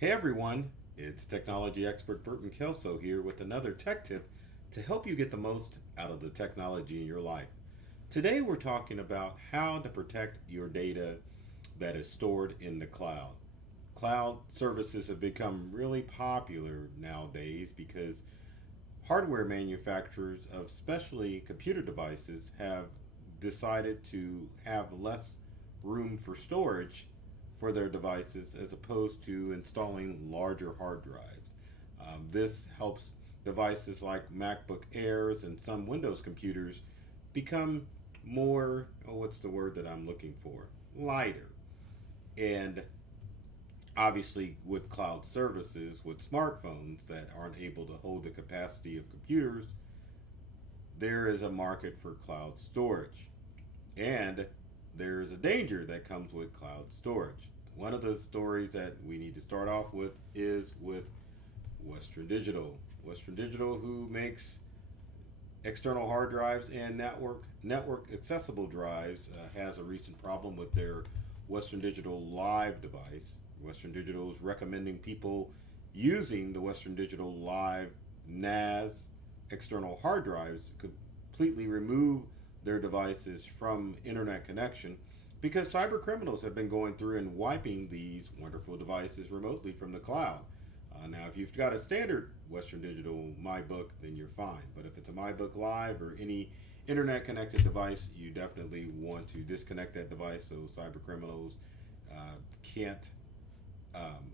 Hey everyone, it's technology expert Burton Kelso here with another tech tip to help you get the most out of the technology in your life. Today we're talking about how to protect your data that is stored in the cloud. Cloud services have become really popular nowadays because hardware manufacturers of especially computer devices have decided to have less room for storage for their devices as opposed to installing larger hard drives. This helps devices like MacBook Airs and some Windows computers become more, oh, what's the word that I'm looking for? Lighter. And obviously, with cloud services, with smartphones that aren't able to hold the capacity of computers, there is a market for cloud storage. And there's a danger that comes with cloud storage. One of the stories that we need to start off with is with Western Digital. Western Digital, who makes external hard drives and network accessible drives, has a recent problem with their Western Digital Live device. Western Digital is recommending people using the Western Digital Live NAS external hard drives completely remove their devices from internet connection because cyber criminals have been going through and wiping these wonderful devices remotely from the cloud. Now, if you've got a standard Western Digital MyBook, then you're fine. But if it's a MyBook Live or any internet connected device, you definitely want to disconnect that device so cyber criminals can't um,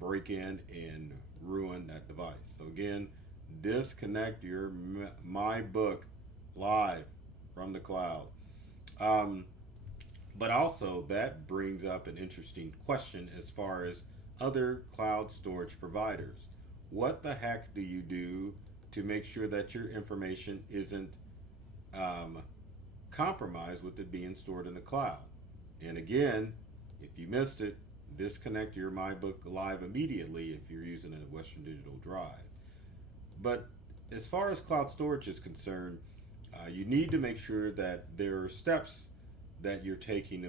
break in and ruin that device. So, again, disconnect your MyBook Live from the cloud. Um, but also, that brings up an interesting question as far as other cloud storage providers. What the heck do you do to make sure that your information isn't um, compromised with it being stored in the cloud? And again, if you missed it, disconnect your MyBook Live immediately if you're using a Western Digital drive. But as far as cloud storage is concerned, you need to make sure that there are steps that you're taking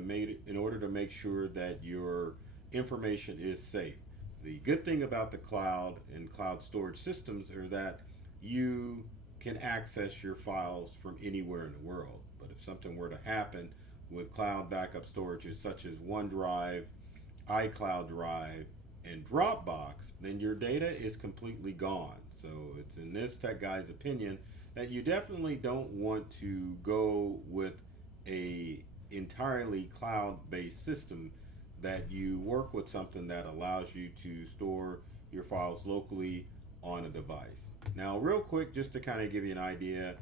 in order to make sure that your information is safe. The good thing about the cloud and cloud storage systems are that you can access your files from anywhere in the world. But if something were to happen with cloud backup storages such as OneDrive, iCloud Drive, and Dropbox, then your data is completely gone. So it's in this tech guy's opinion that you definitely don't want to go with a entirely cloud-based system, that you work with something that allows you to store your files locally on a device. Now, real quick, just to kind of give you an idea,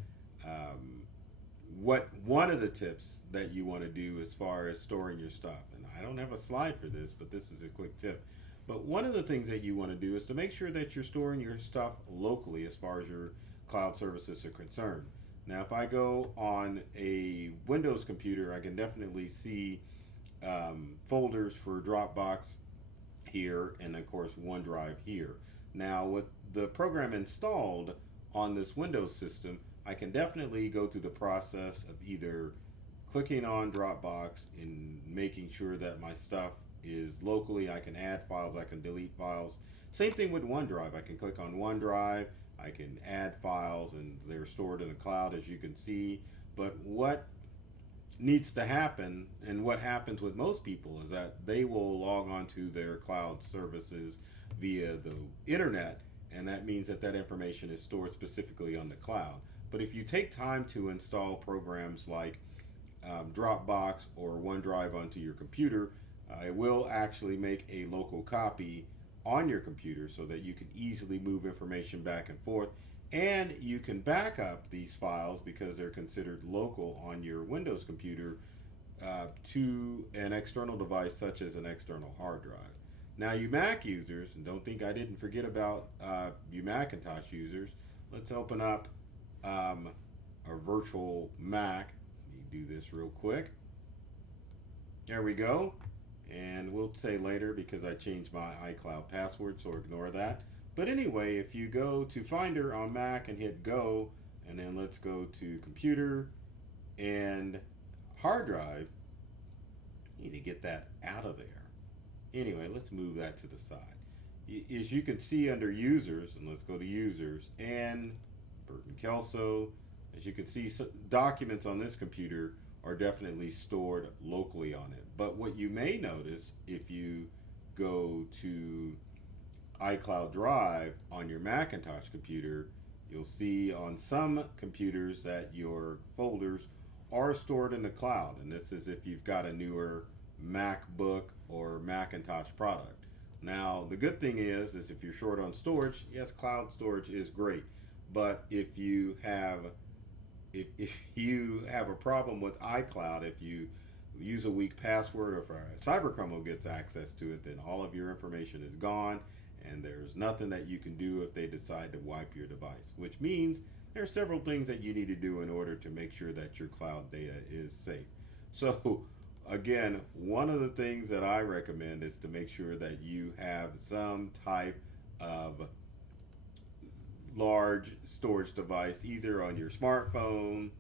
what one of the tips that you want to do as far as storing your stuff, and I don't have a slide for this, but this is a quick tip. But one of the things that you want to do is to make sure that you're storing your stuff locally as far as your cloud services are concerned. Now, if I go on a Windows computer, I can definitely see folders for Dropbox here and, of course, OneDrive here. Now, with the program installed on this Windows system, I can definitely go through the process of either clicking on Dropbox and making sure that my stuff is locally. I can add files, I can delete files. Same thing with OneDrive. I can click on OneDrive, I can add files, and they're stored in the cloud, as you can see. But what needs to happen, and what happens with most people, is that they will log on to their cloud services via the internet, and that means that that information is stored specifically on the cloud. But if you take time to install programs like Dropbox or OneDrive onto your computer, it will actually make a local copy on your computer so that you can easily move information back and forth, and you can back up these files because they're considered local on your Windows computer to an external device such as an external hard drive. Now, you Mac users, and don't think I didn't forget about you Macintosh users, let's open up a virtual Mac. Let me do this real quick. There we go. And we'll say later because I changed my iCloud password, so ignore that. But anyway, if you go to Finder on Mac and hit go, and then let's go to Computer and Hard Drive, you need to get that out of there. Anyway, let's move that to the side. as you can see under users, and let's go to users, and Burton Kelso, as you can see, documents on this computer are definitely stored locally on it. But what you may notice if you go to iCloud Drive on your Macintosh computer, you'll see on some computers that your folders are stored in the cloud. And this is if you've got a newer MacBook or Macintosh product. Now, the good thing is if you're short on storage, yes, cloud storage is great. But if you have a problem with iCloud, if you use a weak password, or if a cybercriminal gets access to it, then all of your information is gone, and there's nothing that you can do if they decide to wipe your device, which means there are several things that you need to do in order to make sure that your cloud data is safe. So again, one of the things that I recommend is to make sure that you have some type of large storage device, either on your smartphone,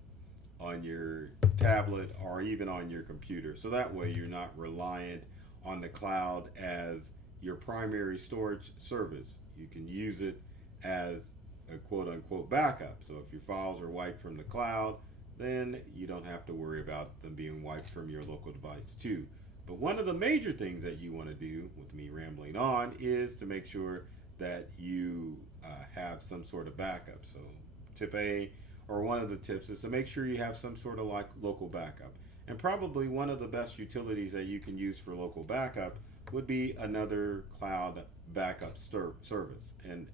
on your tablet, or even on your computer. So that way you're not reliant on the cloud as your primary storage service. You can use it as a quote unquote backup. So if your files are wiped from the cloud, then you don't have to worry about them being wiped from your local device too. But one of the major things that you want to do, with me rambling on, is to make sure that you have some sort of backup. So tip A, or one of the tips, is to make sure you have some sort of like local backup. And probably one of the best utilities that you can use for local backup would be another cloud backup service. And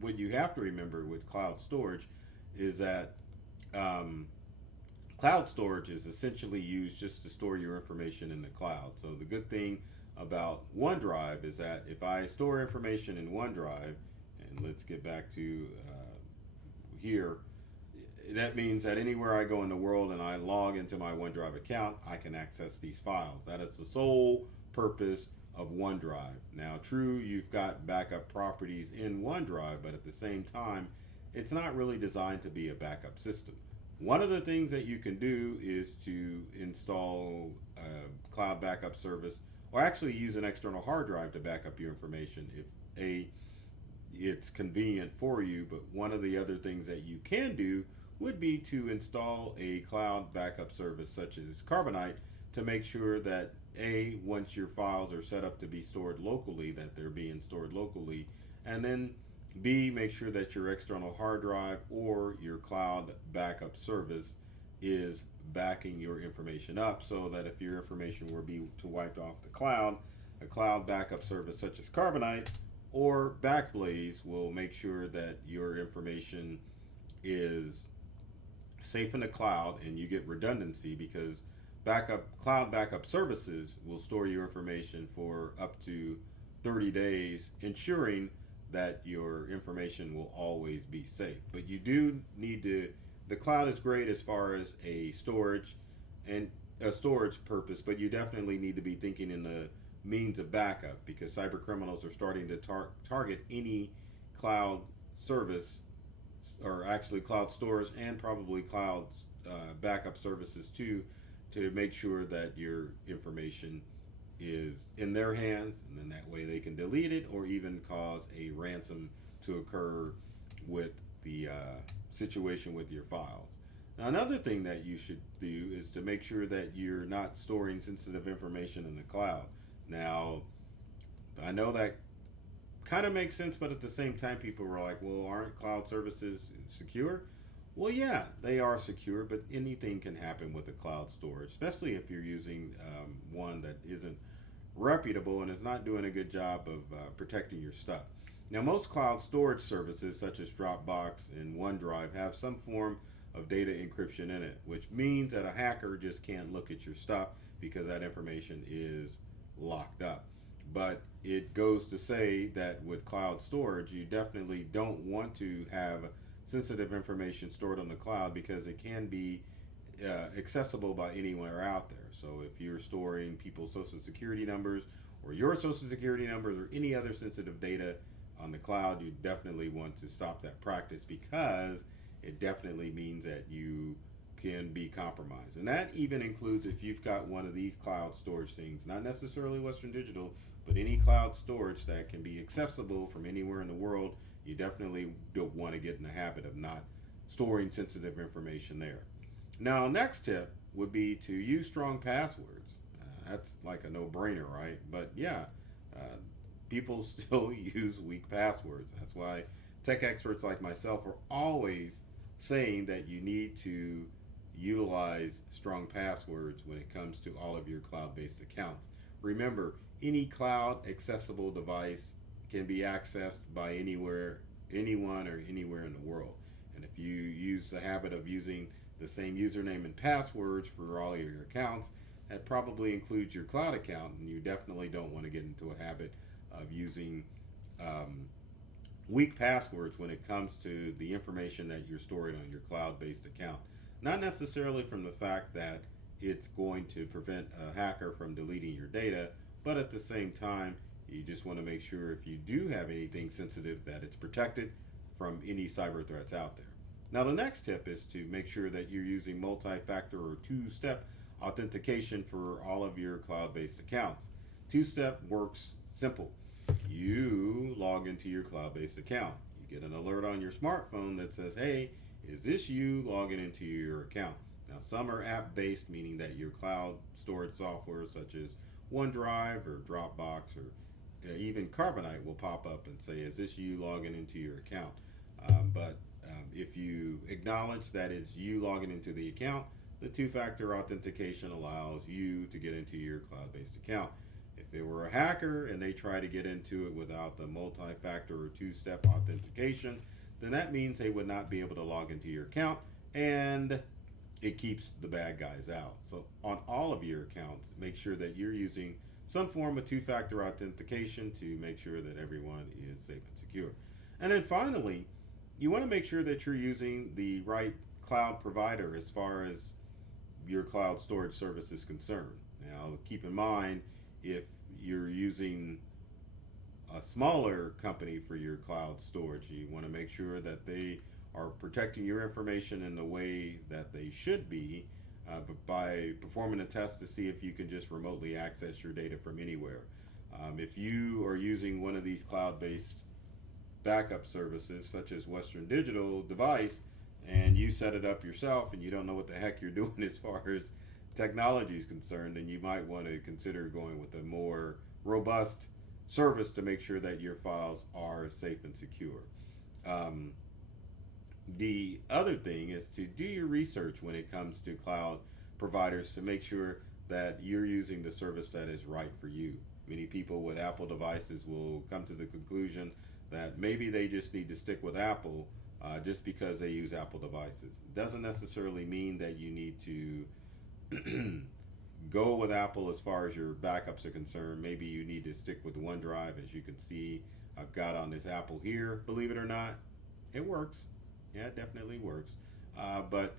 what you have to remember with cloud storage is that cloud storage is essentially used just to store your information in the cloud. So the good thing about OneDrive is that if I store information in OneDrive, and let's get back to here, that means that anywhere I go in the world and I log into my OneDrive account, I can access these files. That is the sole purpose of OneDrive. Now, true, you've got backup properties in OneDrive, but at the same time, it's not really designed to be a backup system. One of the things that you can do is to install a cloud backup service, or actually use an external hard drive to back up your information if it's convenient for you. But one of the other things that you can do would be to install a cloud backup service such as Carbonite to make sure that once your files are set up to be stored locally, that they're being stored locally, and then B, make sure that your external hard drive or your cloud backup service is backing your information up, so that if your information were to wiped off the cloud, a cloud backup service such as Carbonite or Backblaze will make sure that your information is safe in the cloud, and you get redundancy because cloud backup services will store your information for up to 30 days, ensuring that your information will always be safe. But you do need the cloud is great as far as a storage purpose, but you definitely need to be thinking in the means of backup, because cyber criminals are starting to target any cloud service, or actually cloud storage and probably cloud backup services too, to make sure that your information is in their hands, and then that way they can delete it or even cause a ransom to occur with the situation with your files. Now, another thing that you should do is to make sure that you're not storing sensitive information in the cloud. Now, I know that kind of makes sense, but at the same time, people were like, well, aren't cloud services secure? Well, yeah, they are secure, but anything can happen with the cloud storage, especially if you're using one that isn't reputable and is not doing a good job of protecting your stuff. Now, most cloud storage services such as Dropbox and OneDrive have some form of data encryption in it, which means that a hacker just can't look at your stuff because that information is locked up. But it goes to say that with cloud storage, you definitely don't want to have sensitive information stored on the cloud, because it can be accessible by anywhere out there. So if you're storing people's social security numbers or your social security numbers or any other sensitive data on the cloud, you definitely want to stop that practice, because it definitely means that you can be compromised. And that even includes if you've got one of these cloud storage things, not necessarily Western Digital, But any cloud storage that can be accessible from anywhere in the world, you definitely don't want to get in the habit of not storing sensitive information there. Now, next tip would be to use strong passwords. That's like a no-brainer, right? But yeah, uh, people still use weak passwords. That's why tech experts like myself are always saying that you need to utilize strong passwords when it comes to all of your cloud-based accounts. Remember, any cloud accessible device can be accessed by anyone or anywhere in the world. And if you use the habit of using the same username and passwords for all of your accounts, that probably includes your cloud account, and you definitely don't want to get into a habit of using um, weak passwords when it comes to the information that you're storing on your cloud-based account. Not necessarily from the fact that it's going to prevent a hacker from deleting your data, but at the same time, you just want to make sure if you do have anything sensitive that it's protected from any cyber threats out there. Now, the next tip is to make sure that you're using multi-factor or two-step authentication for all of your cloud-based accounts. Two-step works simple. You log into your cloud-based account. You get an alert on your smartphone that says, hey, is this you logging into your account? Now, some are app-based, meaning that your cloud storage software such as OneDrive or Dropbox or even Carbonite will pop up and say, is this you logging into your account? But if you acknowledge that it's you logging into the account, the two-factor authentication allows you to get into your cloud-based account. If it were a hacker and they try to get into it without the multi-factor or two-step authentication, then that means they would not be able to log into your account, and it keeps the bad guys out. So on all of your accounts, make sure that you're using some form of two-factor authentication to make sure that everyone is safe and secure. And then finally, you want to make sure that you're using the right cloud provider as far as your cloud storage service is concerned. Now, keep in mind, if you're using a smaller company for your cloud storage, you want to make sure that they are protecting your information in the way that they should be, but by performing a test to see if you can just remotely access your data from anywhere. If you are using one of these cloud-based backup services such as Western Digital device and you set it up yourself and you don't know what the heck you're doing as far as technology is concerned, then you might want to consider going with a more robust service to make sure that your files are safe and secure. The other thing is to do your research when it comes to cloud providers to make sure that you're using the service that is right for you. Many people with Apple devices will come to the conclusion that maybe they just need to stick with Apple just because they use Apple devices. It doesn't necessarily mean that you need to go with Apple as far as your backups are concerned. Maybe you need to stick with OneDrive. As you can see, I've got on this Apple here. Believe it or not, it works. Yeah, it definitely works. But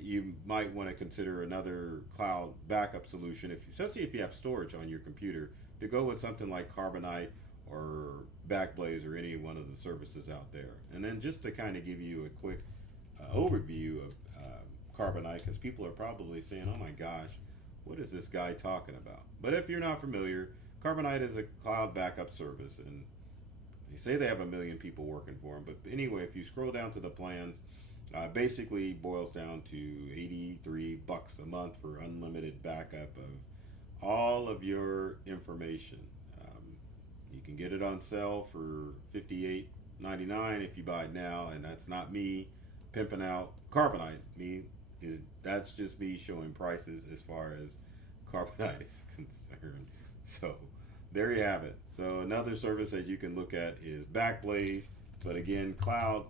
you might want to consider another cloud backup solution, especially if you have storage on your computer, to go with something like Carbonite or Backblaze or any one of the services out there. And then just to kind of give you a quick overview of Carbonite, because people are probably saying, oh my gosh, what is this guy talking about? But if you're not familiar, Carbonite is a cloud backup service, and they say they have 1 million people working for them. But anyway, if you scroll down to the plans, basically boils down to $83 a month for unlimited backup of all of your information. You can get it on sale for $58.99 if you buy it now, and that's not me pimping out Carbonite. That's just me showing prices as far as Carbonite is concerned. So there you have it. So another service that you can look at is Backblaze, but again, cloud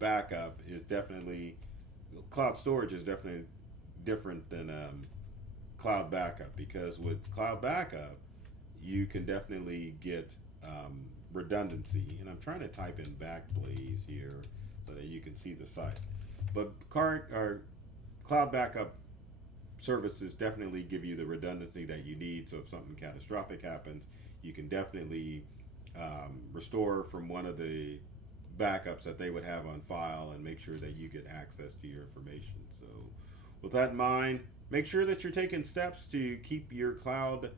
backup is definitely, cloud storage is definitely different than cloud backup, because with cloud backup you can definitely get redundancy. And I'm trying to type in Backblaze here so that you can see the site. But cloud backup services definitely give you the redundancy that you need. So if something catastrophic happens, you can definitely restore from one of the backups that they would have on file and make sure that you get access to your information. So with that in mind, make sure that you're taking steps to keep your cloud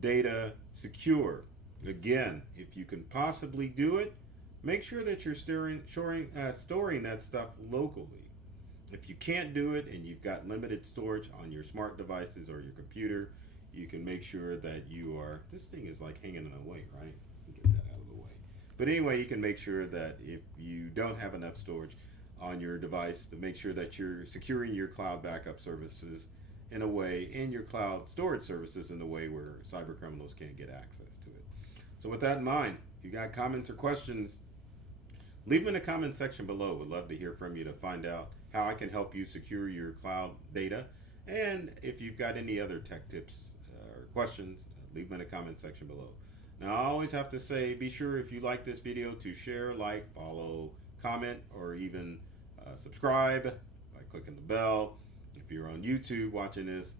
data secure. Again, if you can possibly do it, make sure that you're storing that stuff locally. If you can't do it and you've got limited storage on your smart devices or your computer, you can make sure that you are. This thing is like hanging away, right? Get that out of the way. But anyway, you can make sure that if you don't have enough storage on your device, to make sure that you're securing your cloud backup services in a way, and your cloud storage services in a way where cyber criminals can't get access to it. So with that in mind, if you got comments or questions, leave them in the comment section below. Would love to hear from you to find out how I can help you secure your cloud data. And if you've got any other tech tips or questions, leave them in the comment section below. Now, I always have to say, be sure if you like this video to share, like, follow, comment, or even subscribe by clicking the bell. If you're on YouTube watching this,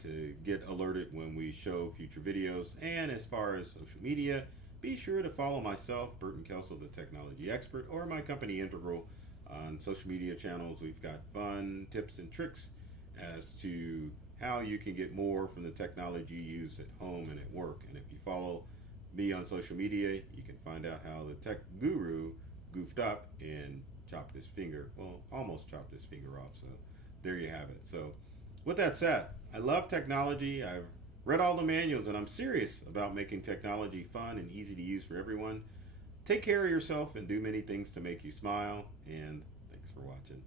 to get alerted when we show future videos. And as far as social media, be sure to follow myself, Burton Kelso, the technology expert, or my company Integral on social media channels. We've got fun tips and tricks as to how you can get more from the technology you use at home and at work. And if you follow me on social media, you can find out how the tech guru goofed up and chopped his finger, well, almost chopped his finger off. So there you have it. So with that said, I love technology. I've read all the manuals and I'm serious about making technology fun and easy to use for everyone. Take care of yourself and do many things to make you smile. And thanks for watching.